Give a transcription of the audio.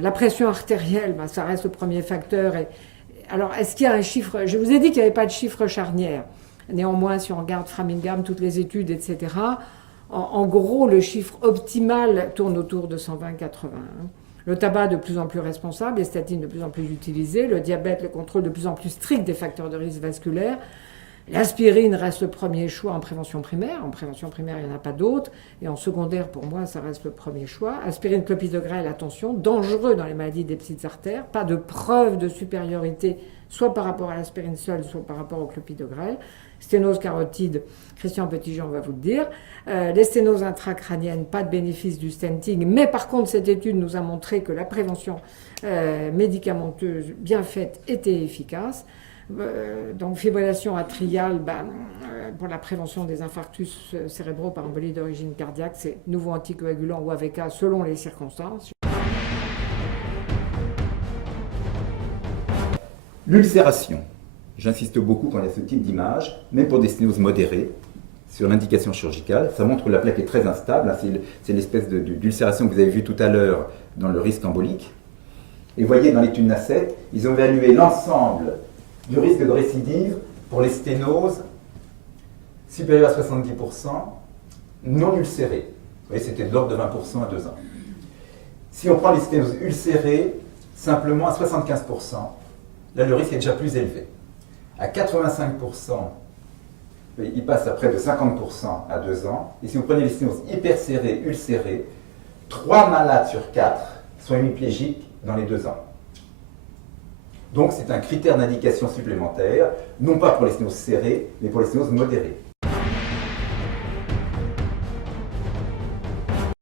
La pression artérielle, ben, ça reste le premier facteur. Alors, est-ce qu'il y a un chiffre? Je vous ai dit qu'il n'y avait pas de chiffre charnière. Néanmoins, si on regarde Framingham, toutes les études, etc., en gros, le chiffre optimal tourne autour de 120-80. Le tabac de plus en plus responsable, les statines de plus en plus utilisées, le diabète, le contrôle de plus en plus strict des facteurs de risque vasculaire. L'aspirine reste le premier choix en prévention primaire. En prévention primaire, il n'y en a pas d'autres. Et en secondaire, pour moi, ça reste le premier choix. Aspirine, clopidogrel, attention, dangereux dans les maladies des petites artères. Pas de preuve de supériorité, soit par rapport à l'aspirine seule, soit par rapport au clopidogrel. Sténose carotide, Christian Petitjean va vous le dire. Les sténoses intracrâniennes, pas de bénéfice du stenting. Mais par contre, cette étude nous a montré que la prévention médicamenteuse bien faite était efficace. Donc fibrillation atriale, pour la prévention des infarctus cérébraux par embolie d'origine cardiaque, c'est nouveau anticoagulant ou AVK selon les circonstances. L'ulcération. J'insiste beaucoup quand il y a ce type d'image, même pour des sténoses modérées, sur l'indication chirurgicale. Ça montre que la plaque est très instable. C'est l'espèce d'ulcération que vous avez vue tout à l'heure dans le risque embolique. Et vous voyez, dans l'étude NACET, ils ont évalué l'ensemble du risque de récidive pour les sténoses supérieures à 70%, non ulcérées. Vous voyez, c'était de l'ordre de 20% à 2 ans. Si on prend les sténoses ulcérées, simplement à 75%, là, le risque est déjà plus élevé. À 85%, il passe à près de 50% à 2 ans. Et si vous prenez les sténoses hyperserrées, ulcérées, 3 malades sur 4 sont hémiplégiques dans les 2 ans. Donc c'est un critère d'indication supplémentaire, non pas pour les sténoses serrées, mais pour les sténoses modérées.